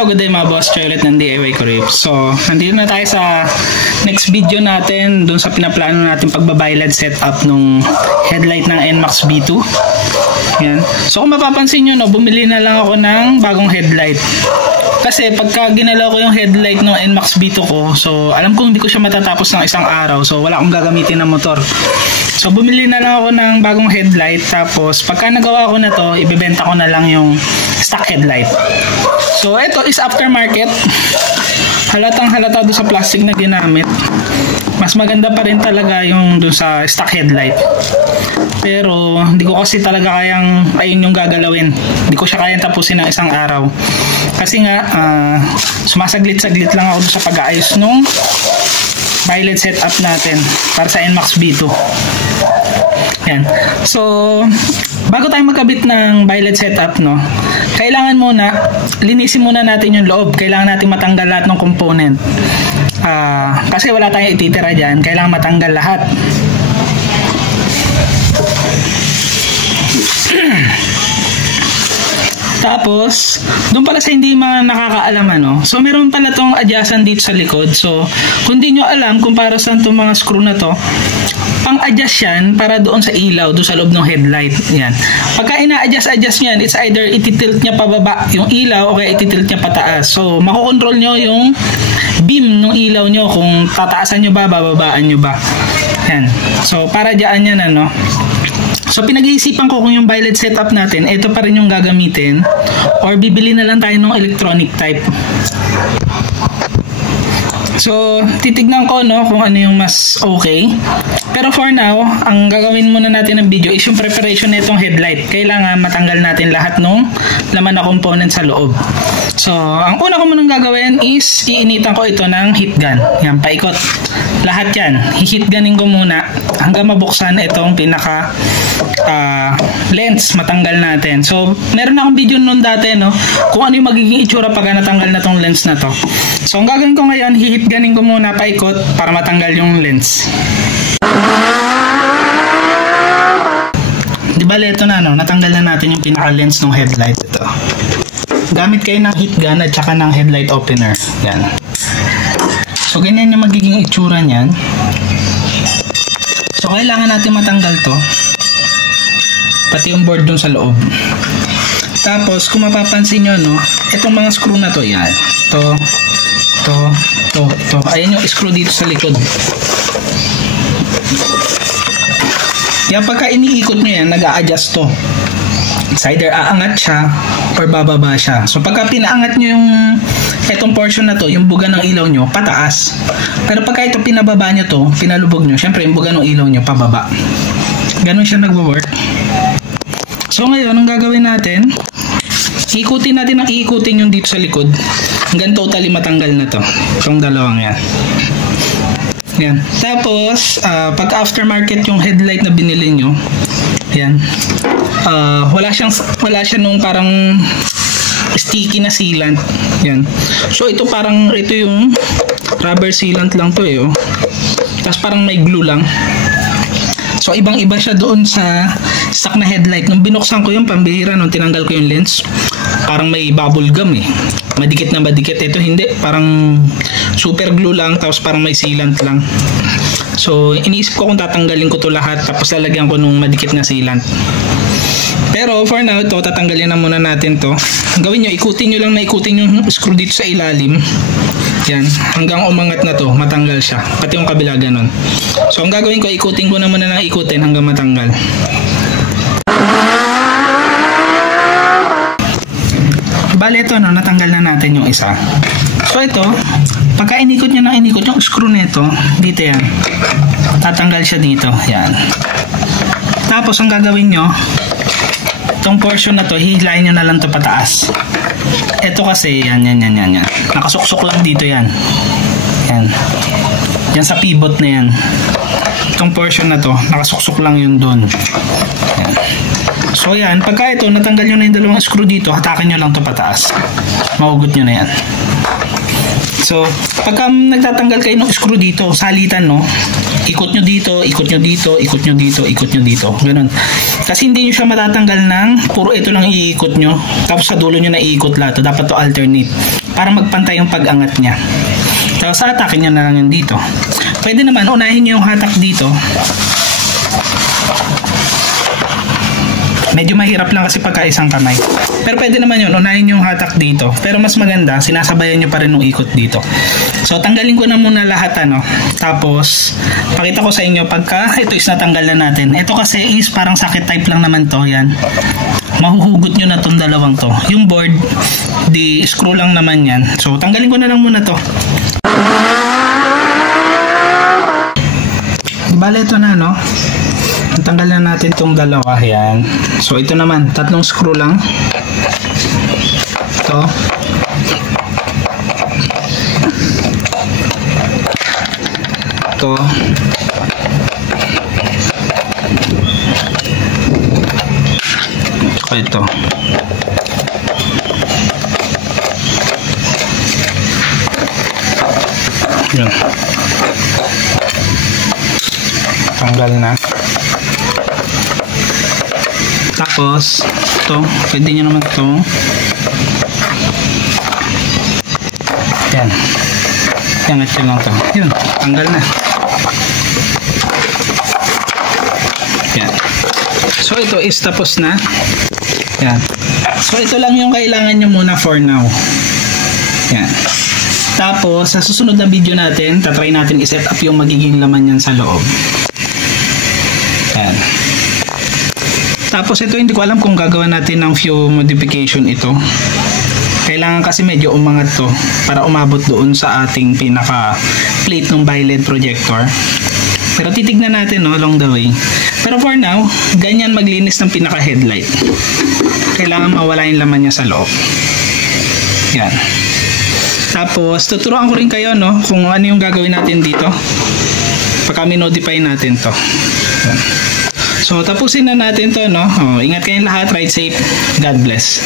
Hello, good day mga boss. Choylet ng DIY Corrip. So, nandito na tayo sa next video natin dun sa pinaplano natin pagbabaylad setup nung headlight ng NMAX V2. Yan. So, kung mapapansin nyo, no, bumili na lang ako ng bagong headlight. Kasi pagka ginalaw ko yung headlight ng NMAX V2 ko, so alam kong hindi ko siya matatapos ng isang araw. So, wala akong gagamitin na motor. So, bumili na lang ako ng bagong headlight. Tapos, pagka nagawa ko na to, ibibenta ko na lang yung stock headlight. So, ito is aftermarket. Halatang halata doon sa plastic na ginamit. Mas maganda pa rin talaga yung doon sa stock headlight. Pero, hindi ko kasi talaga kayang, ayun yung gagalawin. Hindi ko siya kayang tapusin ng isang araw. Kasi nga, sumasaglit-saglit lang ako doon sa pag-aayos nung baylad setup natin para sa NMAX V2. Yan. So, bago tayo magkabit ng baylad setup, no, kailangan muna, linisin muna natin yung loob. Kailangan natin matanggal lahat ng component. Kasi wala tayong ititira dyan. Kailangan matanggal lahat. Tapos, doon pala sa hindi mga nakakaalam, ano, so meron pala tong adjustan dito sa likod. So, kung di nyo alam kung para saan itong mga screw na to, pang-adjust yan para doon sa ilaw, doon sa loob ng headlight. Yan. Pagka ina-adjust yan, it's either ititilt niya pababa yung ilaw o kaya ititilt niya pataas. So, makokontrol nyo yung beam ng ilaw nyo kung tataasan nyo ba, bababaan nyo ba. Yan. So, para dyan yan, ano. So, pinag-iisipan ko kung yung baylad setup natin, ito pa rin yung gagamitin or bibili na lang tayo ng electronic type. So, titignan ko, no, kung ano yung mas okay. Pero for now, ang gagawin muna natin ng video is yung preparation nitong headlight. Kailangan matanggal natin lahat ng laman na component sa loob. So, ang una ko munang gagawin is iinitan ko ito ng heat gun. Yan, paikot. Lahat yan. Heat gunin ko muna hanggang mabuksan itong pinaka lens, matanggal natin. So, meron akong video noon dati, no, kung ano yung magiging itsura pag natanggal na tong lens na to. So, ang gagawin ko ngayon, hihit ganin ko muna paikot para matanggal yung lens. Di ba, ito na, no, natanggal na natin yung pinaka lens ng headlight. Ito. Gamit kayo ng heat gun at saka ng headlight opener. Yan. So, ganyan yung magiging itsura niyan. So, kailangan natin matanggal to. Pati yung board dun sa loob. Tapos, kung mapapansin nyo, no, itong mga screw na to, yan. To. Ayan yung screw dito sa likod. Yan, pagka iniikot nyo yan, nag-a-adjust to. It's either aangat siya or bababa siya. So, pagka pinaangat nyo yung itong portion na to, yung buga ng ilaw nyo, pataas. Pero pagka ito pinababa nyo to, pinalubog nyo, syempre yung buga ng ilaw nyo, pababa. Ganun siya nagwo-work. So ngayon, ang gagawin natin, ikutin natin ang iikutin yung dito sa likod hanggang totally matanggal na to. Itong dalawang yan. Yan. Tapos, pag aftermarket yung headlight na binili nyo, yan. Wala siya nung parang sticky na sealant. Yan. So ito parang, ito yung rubber sealant lang to eh. Oh. Tapos parang may glue lang. So, ibang-iba siya doon sa stock na headlight. Nung binuksan ko yung pambihira, nung tinanggal ko yung lens, parang may bubble gum eh. Madikit na madikit. Ito hindi. Parang super glue lang, tapos parang may sealant lang. So, iniisip ko kung tatanggalin ko to lahat, tapos lalagyan ko nung madikit na sealant. Pero, for now, ito, tatanggalin na muna natin to. Gawin nyo, ikutin nyo lang na ikutin yung screw dito sa ilalim. Yan, hanggang umangat na to, matanggal siya. Pati yung kabila ganun. So, ang gagawin ko, ikutin ko na muna ng ikutin hanggang matanggal. Bale, ito, no, natanggal na natin yung isa. So, ito, pagka inikot nyo ng inikot, yung screw nito, dito yan. Tatanggal siya dito. Yan. Tapos, ang gagawin nyo, itong portion na to, hihilain nyo na lang to pataas. Ito kasi, yan. Nakasuksok lang dito yan. Yan. Yan sa pivot na yan. Itong portion na to, nakasuksok lang yun doon. Yan. So yan, pagka ito, natanggal nyo na yung dalawang screw dito, hatakin nyo lang to pataas. Mahugot nyo na yan. So, pagka nagtatanggal kayo ng screw dito, salitan, no? Ikot nyo dito, ikot nyo dito, ikot nyo dito, ikot nyo dito. Ganun. Kasi hindi nyo siya matatanggal ng puro ito lang iikot nyo. Tapos sa dulo nyo na iikot lahat. Dapat to alternate. para magpantay yung pag-angat niya. So sa atake niya na lang yun dito. Pwede naman unahin niyo yung hatak dito. Medyo mahirap lang kasi pagka isang kamay. Pero pwede naman yun, unahin yung hatak dito. Pero mas maganda, sinasabayan nyo pa rin yung ikot dito. So tanggalin ko na muna lahat Tapos pakita ko sa inyo pagka ito is natanggal na natin. Ito kasi is parang socket type lang naman to. Yan. Mahuhugot nyo na tong dalawang to. Yung board, di screw lang naman yan. So tanggalin ko na lang muna to. Bale ito na tanggal na natin tong dalawa. Yan. So ito naman, 3 screw lang. Ito. Ito. Tsaka ito. Yun. Tanggal na. Tapos, ito, pwede nyo naman ito. Yan. Yangat yun lang ito. Yun, tanggal na. Yan. So, ito is tapos na. Yan. So, ito lang yung kailangan nyo muna for now. Yan. Tapos, sa susunod na video natin, tatry natin i-set up yung magiging laman yan sa loob. Yan. Tapos ito hindi ko alam kung gagawa natin ng few modification ito. Kailangan kasi medyo umangat to para umabot doon sa ating pinaka plate ng bi-LED projector. Pero titignan natin along the way. Pero for now, ganyan maglinis ng pinaka headlight. Kailangan mawala yung laman niya sa loob. Yan. Tapos tuturuan ko rin kayo kung ano yung gagawin natin dito. Pagka minodify natin to. Yan. So tapusin na natin to Ingat kayong lahat, ride safe. God bless.